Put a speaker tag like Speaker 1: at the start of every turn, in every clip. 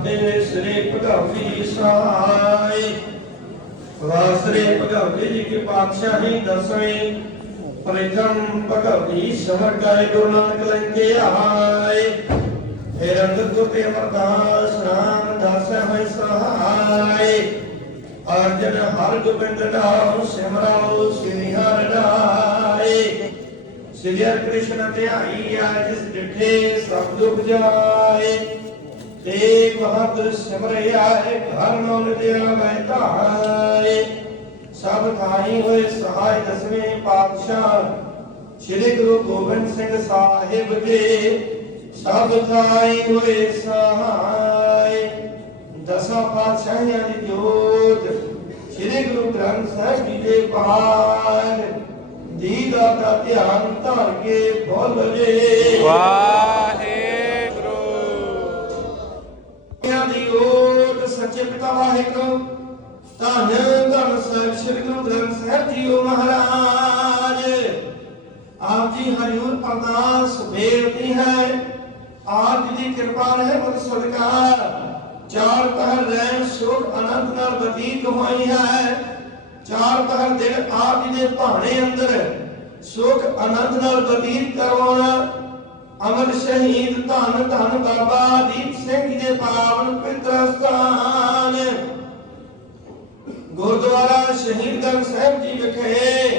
Speaker 1: ਓੰਕਾਰ ਸ੍ਰੀ ਭਗਵਤੀ ਸਹਾਇ ਵਾਸਰੇ ਭਗਵਤੀ ਜੀ ਕੀ ਪਾਤਸ਼ਾਹੀ ਦਸਵੇਂ। ਪ੍ਰਥਮ ਭਗਵਤੀ ਸਮਰ ਗਾਏ ਗੁਰੂ ਨਾਨਕ ਲੰਕੇ ਆਏ। ਫਿਰ ਅੰਦਰ ਗੁਰਤੇ ਅਮਰਦਾਸ ਨਾਮ ਦਾਸੈ ਹੋਇ ਸਹਾਇ ਅਰਜਨ ਹਰ ਗੋਬਿੰਦ ਨਾਮ ਸਿਮਰਾਓ ਸ੍ਰੀ ਹਰਿ ਰਾਏ ਸ੍ਰੀ ਕ੍ਰਿਸ਼ਨ ਧਿਆਈ ਆ, ਜਿਸ ਡਿਠੇ ਸਭ ਦੁਖ ਜਾਏ। ਤੇ ਬਹਾਦਰ ਸਿਮਰਿ ਆਏ ਘਰ ਨੋ ਲਿਆ ਮੈਂ ਧਾਏ। ਸਭ ਥਾਈ ਹੋਏ ਸਹਾਇ ਦਸਵੇਂ ਪਾਤਸ਼ਾਹ, ਸ੍ਰੀ ਗੁਰੂ ਗੋਬਿੰਦ ਸਿੰਘ ਸਾਹਿਬ ਜੀ ਸਭ ਥਾਈ ਹੋਏ ਸਹਾਇ ਦਸਾਂ ਪਾਤਸ਼ਾਹਾਂ ਦੀ ਜੋਤ। ਸ੍ਰੀ ਗੁਰੂ ਗ੍ਰੰਥ ਸਾਹਿਬ ਜੀ ਦੇ ਪਾਠ ਦੀਦਾ ਦਾ ਧਿਆਨ ਧਰ ਕੇ ਬੋਲ ਜੇ।
Speaker 2: ਵਾਹਿਗੁਰੂ
Speaker 1: ਸ੍ਰੀ ਗੁਰੂ ਗ੍ਰੰਥ ਸਾਹਿਬ ਜੀਓ ਮਹਾਰਾਜ। ਆਪ ਜੀ ਹਰਿਊਰ ਅਰਦਾਸ ਬੇਨਤੀ ਹੈ। ਆਪ ਜੀ ਦੀ ਕਿਰਪਾ ਰਹੇ ਸਦਕਾ ਚਾਰ ਪਹਿਰ ਰਹਿਣ ਸੁਖ ਆਨੰਦ ਨਾਲ ਬਤੀਤ ਹੋਈ ਹੈ। ਚਾਰ ਪਹਿਰ ਦਿਨ ਆਪ ਜੀ ਦੇ ਭਾਣੇ ਅੰਦਰ ਸੁਖ ਆਨੰਦ ਨਾਲ ਬਤੀਤ ਕਰਵਾਉਣਾ। ਅਮਰ ਸ਼ਹੀਦ ਧੰਨ ਧੰਨ ਬਾਬਾ ਦੀਪ ਸਿੰਘ ਜੀ ਦੇ ਪਾਵਨ ਪਵਿੱਤਰ ਸਥਾਨ। ਗੁਰਦੁਆਰਾ ਸ਼ਹੀਦਗੰਜ ਸਾਹਿਬ ਜੀ ਵਿਖੇ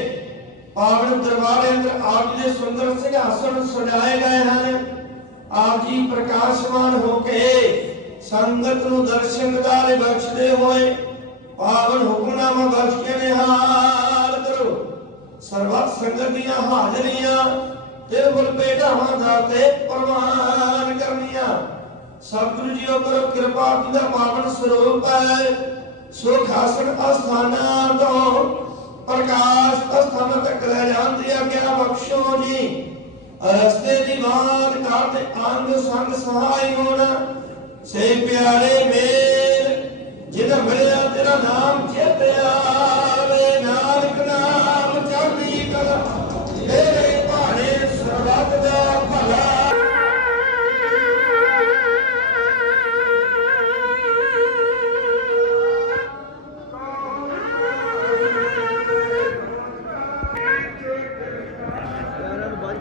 Speaker 1: ਪਾਵਨ ਦਰਬਾਰ ਅੰਦਰ ਆਪ ਜੀ ਦੇ ਸੁੰਦਰ ਸਿੰਘਾਸਣ ਸਜਾਏ ਗਏ ਹਨ। ਆਪ ਜੀ ਪ੍ਰਕਾਸ਼ਮਾਨ ਹੋ ਕੇ ਸੰਗਤ ਨੂੰ ਦਰਸ਼ਨ ਦਿਦਾਰੇ ਬਖਸ਼ਦੇ ਹੋਏ ਪਾਵਨ ਹੁਕਮਨਾਮਾ ਬਖਸ਼ ਕੇ ਨਿਹਾਲ ਕਰੋ। ਸਰਬੱਤ ਸੰਗਤ ਦੀਆਂ ਹਾਜ਼ਰੀਆਂ ਤਿਰਬਲ ਭੇਟਾਵਾਂ ਦਾ ਤੇ ਪ੍ਰਮਾਨ ਕਰਨੀਆਂ। ਸਤਿਗੁਰੂ ਜੀ ਉਪਰ ਕਿਰਪਾ ਜੀ ਦਾ ਪਾਵਨ ਸਰੂਪ ਹੈ। ਸੁਖ ਆਸਣ ਅਸਥਾਨਾਂ ਤੋਂ ਪ੍ਰਕਾਸ਼ ਅਸਥਾਨਾਂ ਤੱਕ ਲੈ ਜਾਂਦੀ ਆਗਿਆ ਬਖਸ਼ੋ ਜੀ। ਰਸਤੇ ਦੀ ਬਾਤ ਕਰਦੇ ਅੰਗ ਸੰਗ ਸਹਾਈ ਹੋਣਾ। ਸੇ ਪਿਆਰੇ ਮੇਰ ਜਿਹਦਾ ਮਿਲਿਆ ਤੇਰਾ ਨਾਮ ਚੇਤਿਆ ਵੇ।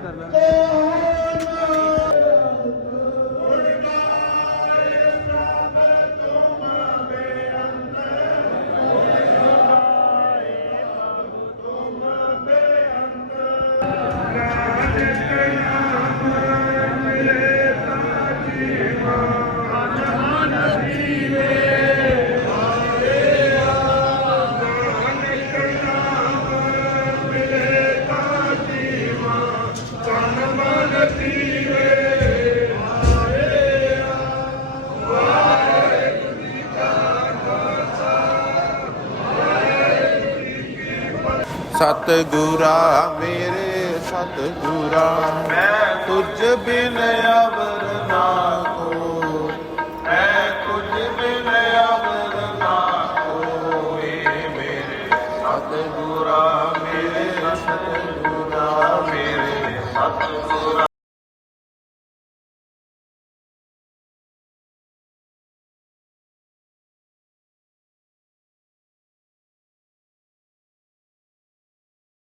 Speaker 1: Gracias. ਸਤਗੁਰਾ, ਮੇਰੇ ਸਤਗੁਰਾ ਮੈਂ ਤੁਝ ਬਿਨ ਅਵਰ ਨਾ
Speaker 2: ਕੋ ਮੈਂ ਤੁਝ ਬਿਨ ਅਵਰ ਨਾ ਕੋਏ ਮੇਰੇ ਸਤਗੁਰਾ ਮੇਰੇ ਸਤਗੁਰਾ ਮੇਰੇ ਸਤਗੁਰਾ।